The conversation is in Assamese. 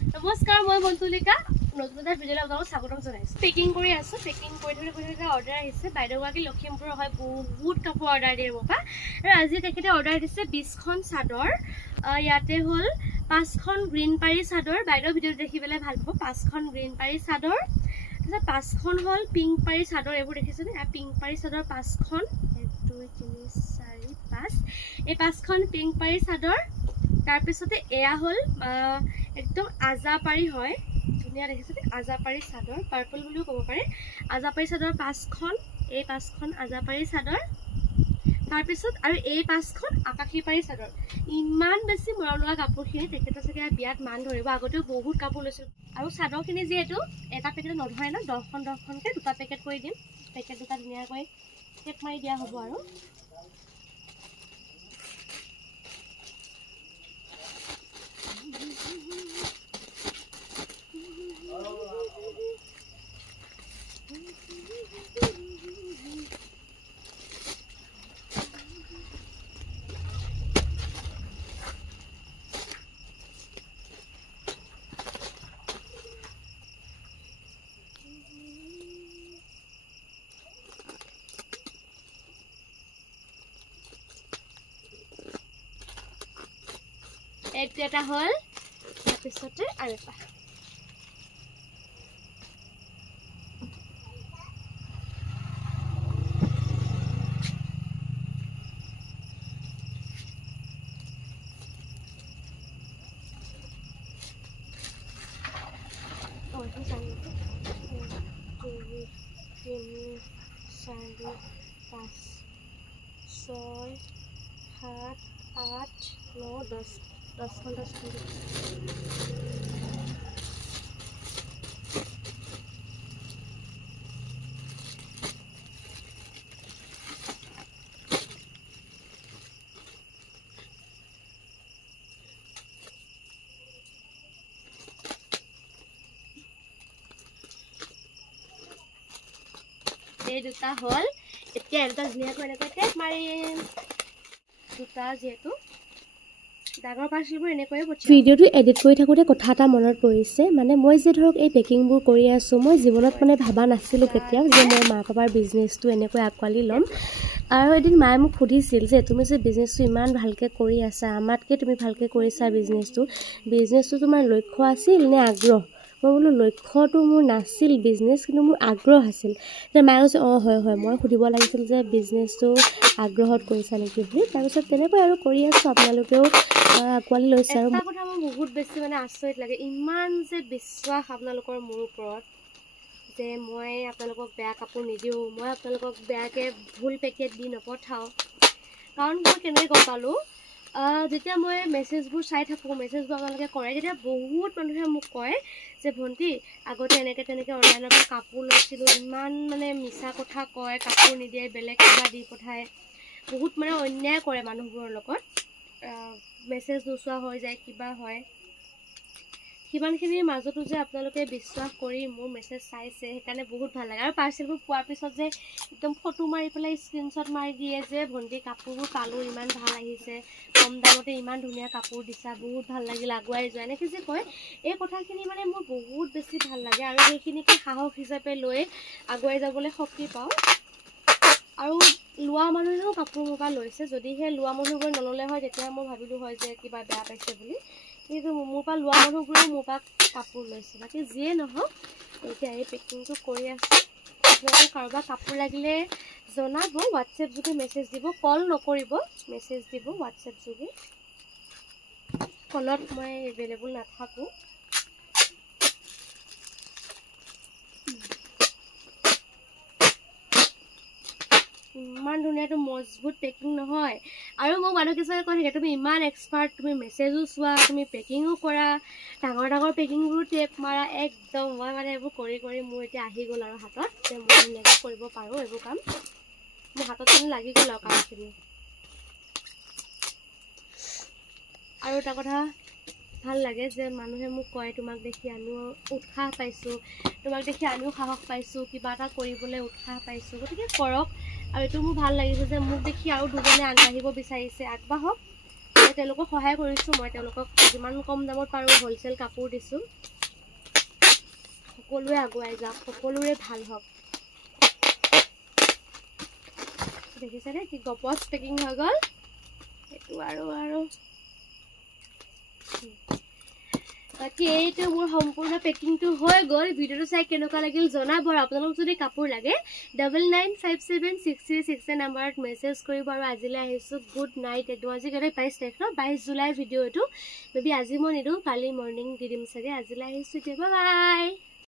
নমস্কাৰ, মই মন্তুলিকা নতুন এটা ভিডিঅ'লৈ আপোনালোকক স্বাগতম জনাইছোঁ। পেকিং কৰি আছোঁ, পেকিং কৰি থৈ অৰ্ডাৰ আহিছে। বাইদেউগৰাকী লখিমপুৰৰ হয়, বহুত কাপোৰ অৰ্ডাৰ দিয়ে মোৰ পৰা। আৰু আজি তেখেতে অৰ্ডাৰ দিছে 20খন চাদৰ। ইয়াতে হ'ল 5খন গ্ৰীণ পাৰী চাদৰ। বাইদেউ ভিডিঅ'ত দেখি পেলাই ভাল পাব। 5খন গ্ৰীণ পাৰী চাদৰ, তাৰপিছত 5খন হ'ল পিংক পাৰী চাদৰ। এইবোৰ দেখিছেনে? পিংক পাৰী চাদৰ 5খন, 1 2 3 4 5। এই 5খন পিংক পাৰী চাদৰ। তাৰপিছতে এয়া হ'ল একদম আজাপাৰী হয়, ধুনীয়া দেখিছেনে? আজাপাৰী চাদৰ, পাৰ্পল বুলিও ক'ব পাৰে। আজাপাৰী চাদৰ 5খন, এই 5খন আজাপাৰী চাদৰ। তাৰপিছত আৰু এই 5খন আকাশী পাৰী চাদৰ। ইমান বেছি মৰম লগা কাপোৰখিনি, তেখেতৰ চাগে বিয়াত মান ধৰিব। আগতেও বহুত কাপোৰ লৈছোঁ। আৰু চাদৰখিনি যিহেতু এটা পেকেট নধৰে ন, 10খন দুটা পেকেট কৰি দিম। পেকেট দুটা ধুনীয়াকৈ টেপ মাৰি দিয়া হ'ব। আৰু এইটো এটা হ'ল, তাৰপিছতে আৰু এটা। এই দুটা হ'ল। এতিয়া এটা ধুনীয়াকৈ এনেকৈ টেপ মাৰিম। দুটা যিহেতু ডাঙৰ পাৰ্চেলবোৰ এনেকৈয়ে পঠিয়াম। ভিডিঅ'টো এডিট কৰি থাকোঁতে কথা এটা মনত পৰিছে, মানে মই যে ধৰক এই পেকিংবোৰ কৰি আছোঁ, মই জীৱনত মানে ভাবা নাছিলোঁ কেতিয়াও যে মই মা পাপাৰ বিজনেছটো এনেকৈ আঁকোৱালি ল'ম। আৰু এদিন মায়ে মোক সুধিছিল যে তুমি যে বিজনেছটো ইমান ভালকৈ কৰি আছা, আমাতকৈ তুমি ভালকৈ কৰিছা বিজনেছটো তোমাৰ লক্ষ্য আছিল নে আগ্ৰহ? মই বোলো লক্ষ্যটো মোৰ নাছিল বিজনেছ, কিন্তু মোৰ আগ্ৰহ আছিল। তেতিয়া মায়ে কৈছে হয়, মই সুধিব লাগিছিল যে বিজনেছটো আগ্ৰহত কৰিছা নেকি বুলি। তাৰপিছত তেনেকৈ আৰু কৰি আছোঁ, আপোনালোকেও আঁকোৱালি লৈছে। আৰু এটা কথা মোৰ বহুত বেছি মানে আচৰিত লাগে, ইমান যে বিশ্বাস আপোনালোকৰ মোৰ ওপৰত, যে মই আপোনালোকক বেয়া কাপোৰ নিদিওঁ, মই আপোনালোকক বেয়াকৈ ভুল পেকেট দি নপঠাওঁ। কাৰণ মই কেনেকৈ গম পালোঁ, যেতিয়া মই মেছেজবোৰ চাই থাকোঁ, মেছেজবোৰ আপোনালোকে কৰে, তেতিয়া বহুত মানুহে মোক কয় যে ভণ্টি, আগতে এনেকৈ তেনেকৈ অনলাইনৰ পৰা কাপোৰ লৈছিলোঁ, ইমান মানে মিছা কথা কয়, কাপোৰ নিদিয়ে, বেলেগ কিবা দি পঠায়, বহুত মানে অন্যায় কৰে মানুহবোৰৰ লগত, মেছেজ নোচোৱা হৈ যায়, কিবা হয়। সিমানখিনিৰ মাজতো যে আপোনালোকে বিশ্বাস কৰি মোৰ মেছেজ চাইছে, সেইকাৰণে বহুত ভাল লাগে। আৰু পাৰ্চেলবোৰ পোৱাৰ পিছত যে একদম ফটো মাৰি পেলাই স্ক্ৰীনশ্বট মাৰি দিয়ে যে ভণ্টি কাপোৰবোৰ পালোঁ, ইমান ভাল আহিছে, কম দামতে ইমান ধুনীয়া কাপোৰ দিছা, বহুত ভাল লাগিল, আগুৱাই যোৱা, এনেকৈ যে কয়, এই কথাখিনি মানে মোৰ বহুত বেছি ভাল লাগে। আৰু সেইখিনিকে সাহস হিচাপে লৈ আগুৱাই যাবলৈ শক্তি পাওঁ। আৰু লোৱা মানুহেও কাপোৰ মোৰ পৰা লৈছে, যদিহে লোৱা মানুহবোৰে নল'লে হয় তেতিয়া মই ভাবিলোঁ হয় যে কিবা বেয়া পাইছে বুলি, কিন্তু মোৰ পৰা লোৱা মানুহবোৰেও মোৰ পৰা কাপোৰ লৈছে। বাকী যিয়ে নহওক, এতিয়া এই পেকিংটো কৰি আছোঁ। আপোনালোকে কাৰোবাৰ কাপোৰ লাগিলে জনাব, হোৱাটছএপ যোগে মেছেজ দিব, কল নকৰিব, মেছেজ দিব হোৱাটছএপ যোগে। কলত মই এভেইলেবল নাথাকোঁ। ইমান ধুনীয়াটো মজবুত পেকিং নহয়। আৰু মোক মানুহ কিছুমানে কৈ থাকে তুমি ইমান এক্সপাৰ্ট, তুমি মেছেজো চোৱা, তুমি পেকিঙো কৰা, ডাঙৰ পেকিংবোৰো টেপ মাৰা। একদম মই মানে এইবোৰ কৰি মোৰ এতিয়া আহি গ'ল আৰু হাতত, যে মই ধুনীয়াকৈ কৰিব পাৰোঁ এইবোৰ কাম। মোৰ হাতত মানে লাগি গ'ল আৰু কামখিনি। আৰু এটা কথা ভাল লাগে যে মানুহে মোক কয়, তোমাক দেখি আমিও উৎসাহ পাইছোঁ, তোমাক দেখি আমিও সাহস পাইছোঁ, কিবা এটা কৰিবলৈ উৎসাহ পাইছোঁ। গতিকে কৰক। আৰু এইটো মোৰ ভাল লাগিছে যে মোক দেখি আৰু দুজনে আগবাঢ়িব বিচাৰিছে, আগবাঢ়ক। তেওঁলোকক সহায় কৰিছোঁ মই তেওঁলোকক যিমান কম দামত পাৰোঁ হ'লচেল কাপোৰ দিছোঁ সকলোৱে আগুৱাই যাওক সকলোৰে ভাল হওক দেখিছেনে কি গপচ পেকিং হৈ গ'ল এইটো আৰু বাকি এইটো মোৰ সম্পূৰ্ণ পেকিংটো হৈ গ'ল ভিডিঅ'টো চাই কেনেকুৱা লাগিল জনাব আৰু আপোনালোকক যদি কাপোৰ লাগে 99576369 নম্বৰত মেছেজ কৰিব আৰু আজিলৈ আহিছোঁ গুড নাইট এইটো আজি কেনে 22 তাৰিখ ন 22 জুলাই ভিডিঅ' এইটো মেবি আজি মই নিদিওঁ কালি মৰ্ণিং দি দিম চাগে আজিলৈ আহিছোঁ এতিয়া বাই